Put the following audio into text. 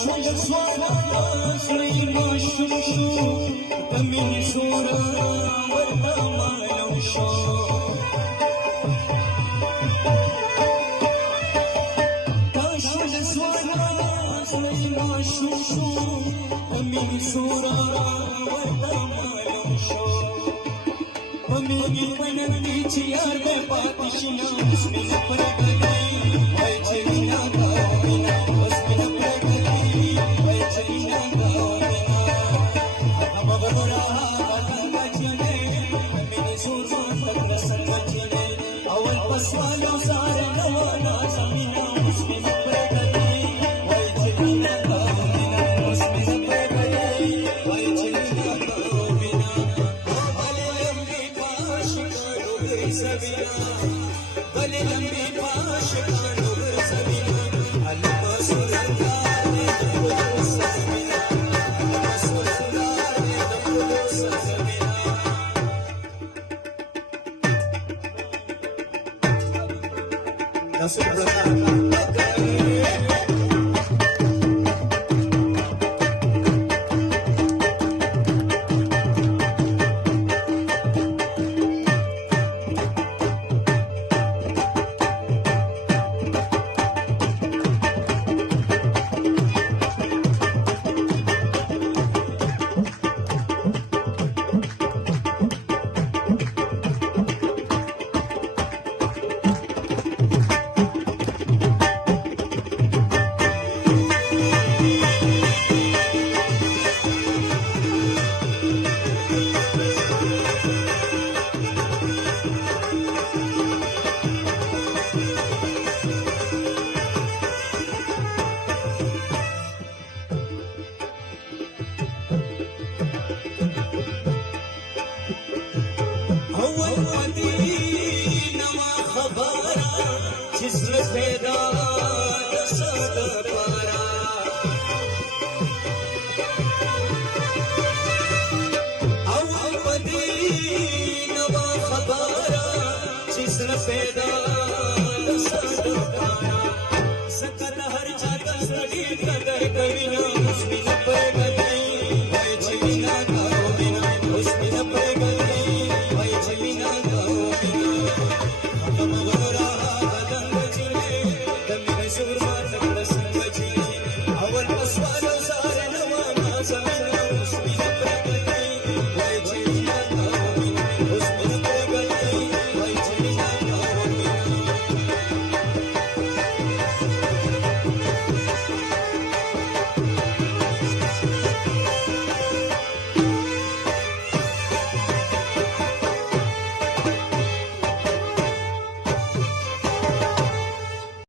شول سوارا سړی ماشوم شو د مینې سوره ورته معلوم شو دا شول سوارا سړی ماشوم شو د مینې سوره ورته معلوم شو په مینې ونندي چې یار مې پاتې شي نه اوس مې نه پرېږدي وایي چې مینا کوه مینا اوس مې نه پرېږدي وایي چې مینا کوه مینا هغه غوره بدن بچنې د مینې زور فکر سر بچنې اول په سوال او زار نه وه زمینا اوس مې نه پرېږدي وایي چې مینا کوه مینا اوس مې نه پرېږدي وایي چې مینا کوه مینا بلې لمبې په عاشقانو زمینه علمه سردار دې د خلوص زمینه علمه سردار دې د خلوص زمینه داسې पैदा सकत हर जाता सड़ी कदर करी ना उसमें